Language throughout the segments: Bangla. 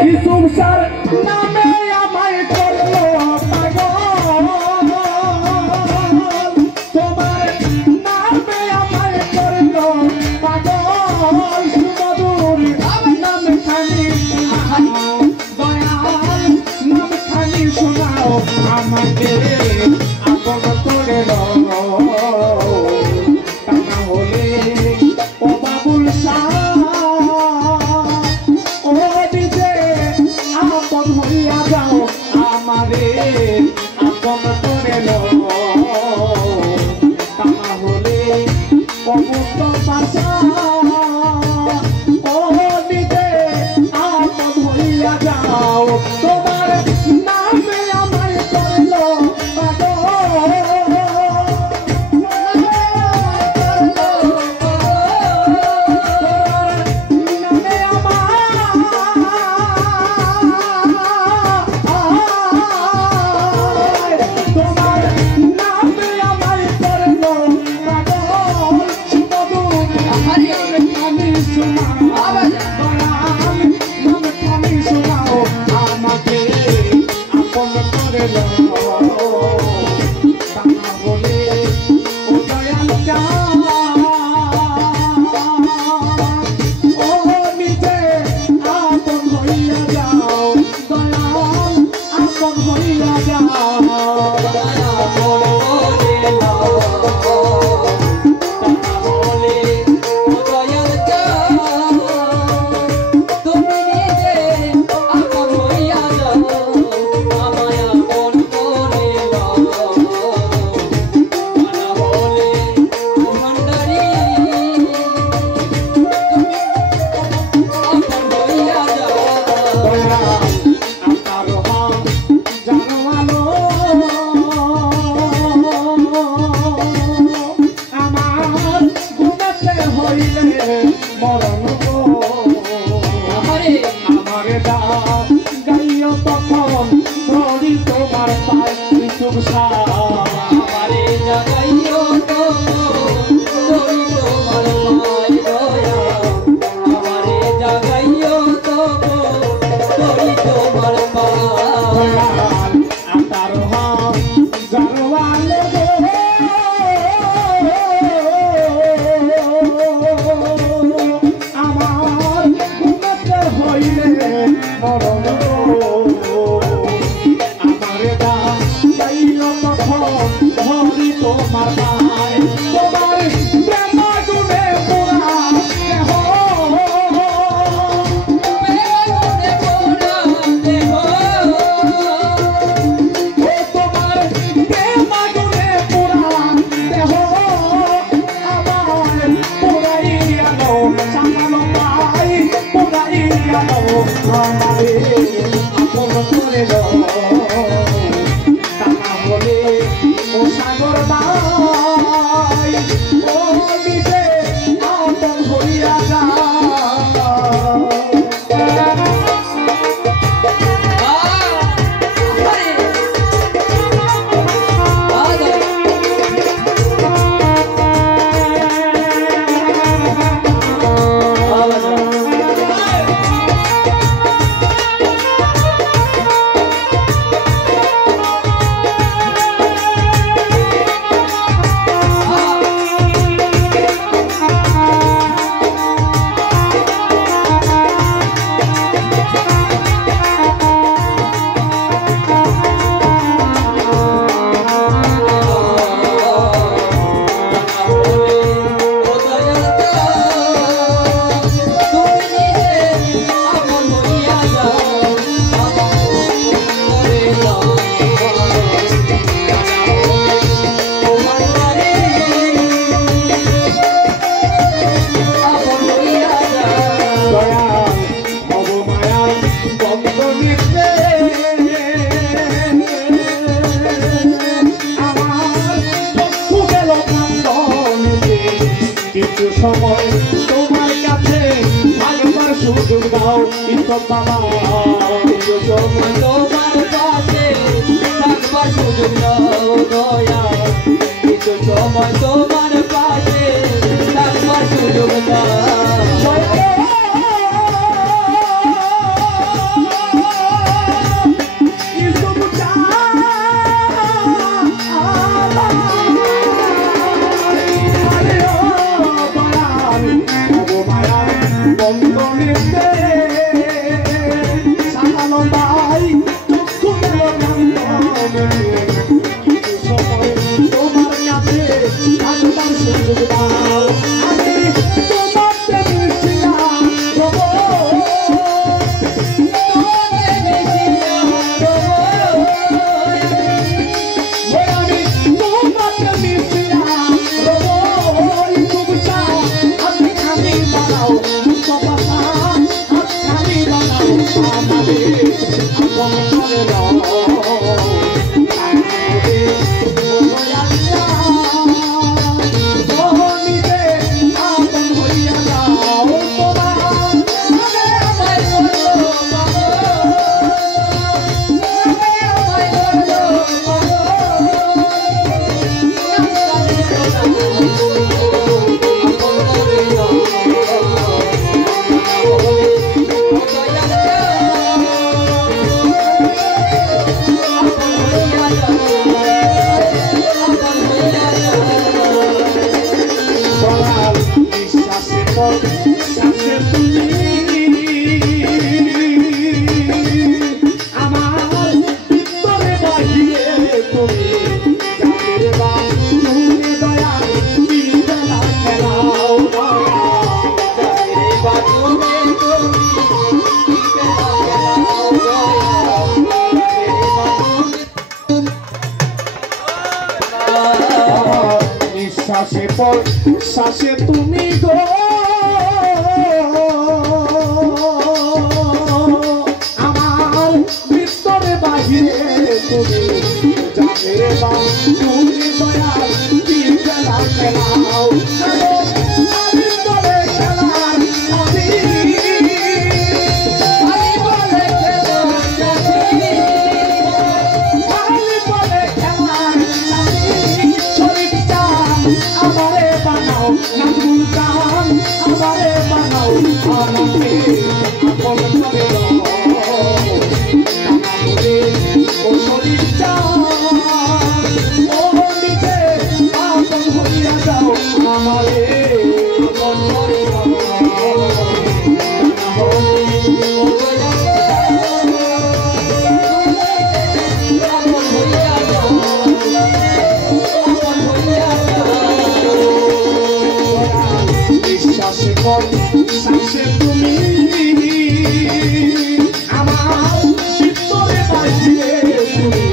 ইউসুফ স্যার নামে আমায় করলো পাগল তোমার নামে আমায় করলো পাগল সুমধুর নাম খানি দয়াল নাম খানি শোনাও আমাকে আপন করে তা না হলে ও বাবুল শাহ হইয়া যাও আমারে আপন করে তা না হলে অমুক্ত ভাষা ও নিজে আপন হইয়া যাও তোমার নামে আমায় করলো সময় তোমার কাছে ভালোবার সুযোগ দাও ইসব বাবা কিছু সময় তোমার কাছে থাকবার সুযোগ দাও দয়া কিছু সময় তোমার কাছে থাকবার সুযোগ দাও আমাদের আপন করে নাও শ্বাসে পর শ্বাসে তুমি গো আমার ভিতরে বাহিরে তুমি জানে বা তুমি দয়া দিতে রাখলাও আমি বলে খেলার আমি বলে খেলার আমারে বানাও নামুল গান আমারে বানাও আমাকে আপন করে দাও আমারে ও শরীর চাও ও নিজে আপন হইয়া যাও আমারে আপন করে দাও শ্বাসে তুমি আমার ভিতরে বাজিয়ে তুমি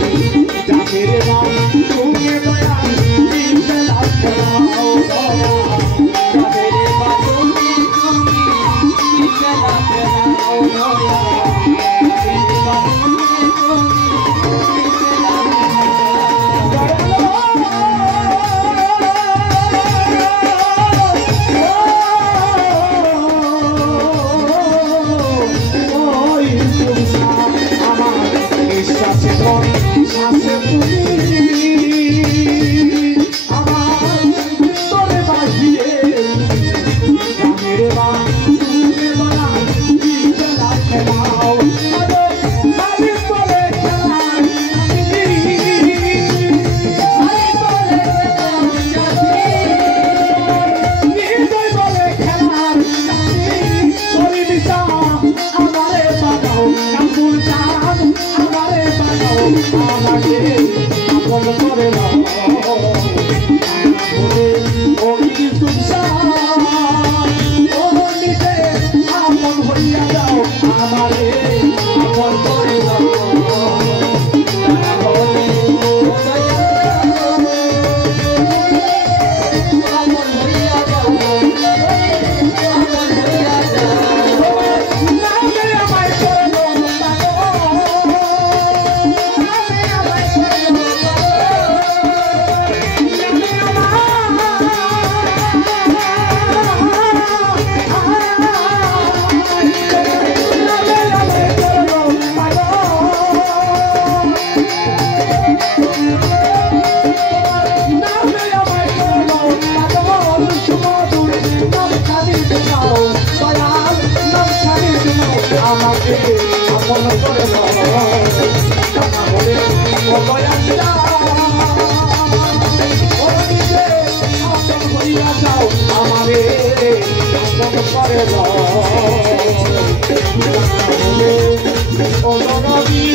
জানের নাম তুমি দয়া দিতে লাগলাও জানের নাম তুমি দিতে লাগলাও আমাকে আপন করে নাও ও কিছু ও নিজে আপন হইয়া যাও আমারে আপন করে নাও আমাকে আপন করে নাও তাহলে ও দয়ালু ও নিজে আপন হইয়া যাও আমারে আপন করে নাও তাহলে ও নবী